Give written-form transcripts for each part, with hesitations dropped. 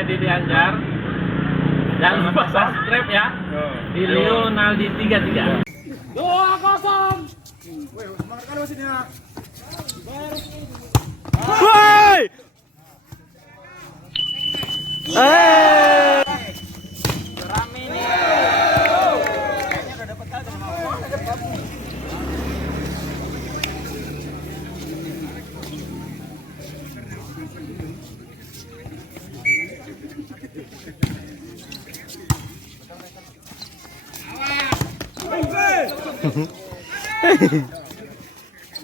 saya Didi Anjar. Jangan lupa subscribe ya. Di Leonaldi 33. 2-0. Woi, semangat kali wasitnya. Woi! Rame nih. Kayaknya udah dapat kali sama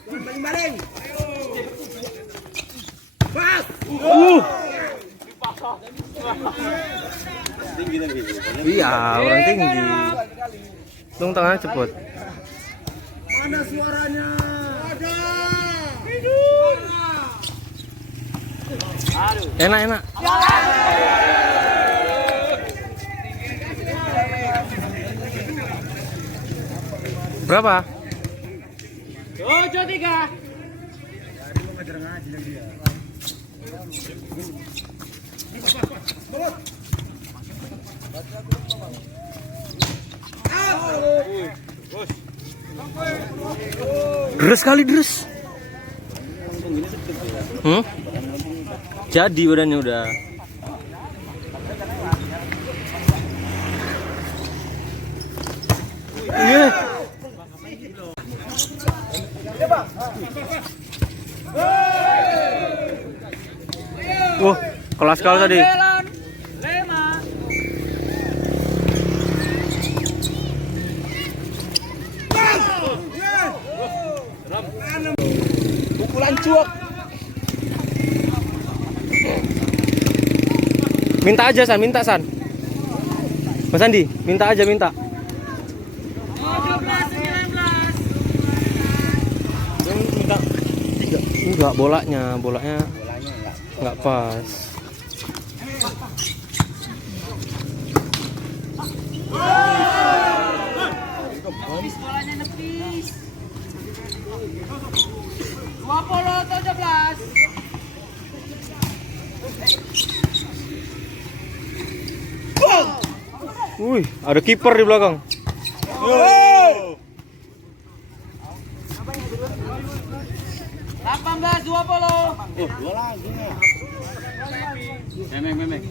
Baling-baling. Pas. Iya, orang tinggi. Tung tangannya cepet. Mana suaranya? Ada. Enak, enak. Berapa? 7-3. Deres kali, deres. Jadi badannya udah. Iya. Wah, kelas kali tadi. Pukulan cuak. Minta aja San, minta San. Mas Andi, minta aja, minta. 12-19. Enggak, bolanya enggak pas. Bolanya nepis. 20-17. Wih, ada kiper di belakang. 18-20. Dua lagi nih. Memeng.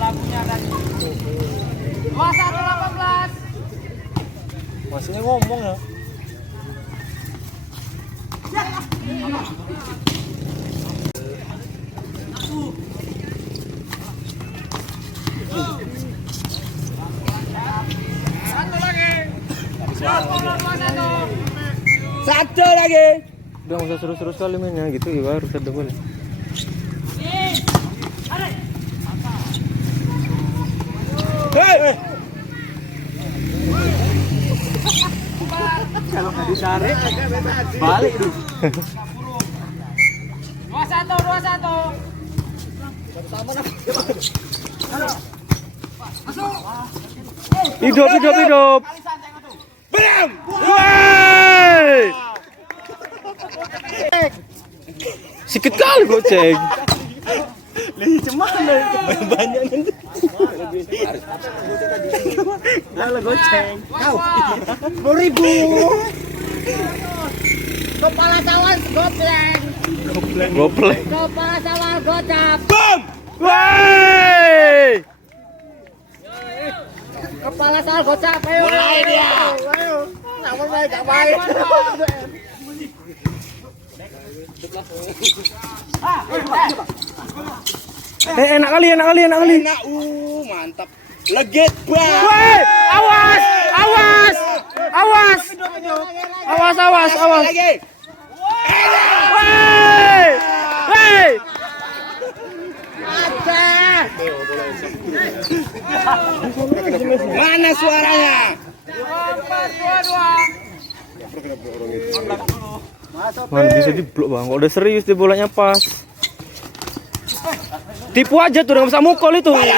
Lagunya tadi 21-18. Masihnya ngomong ya. Satu lagi. Udah nggak usah seru-seru sekali mainnya gitu ya, baru ada boleh. Hei. Kalau nggak ditarik, balik tuh. 21-21. Hidup. Bam! Woi! Sikit kali goceng. Lagi cemas nih. Banyak nanti. Lalu goceng. Kau. 10.000. Kepala sawal gopleng. Gopleng. Kepala sawal gocap. Bam! Woi! Kepala sawal gocap. Ayo. Mulai dia. Ayo. Namun saya gak baik. Enak kali. Enak, mantap. Legit banget. Woi! Awas! Lagi. Woi! Mana suaranya? 4-2-2. Man, bisa diblok bang, kalau udah serius di bolanya pas. Tipu aja tuh, nggak bisa mukul itu. Woi!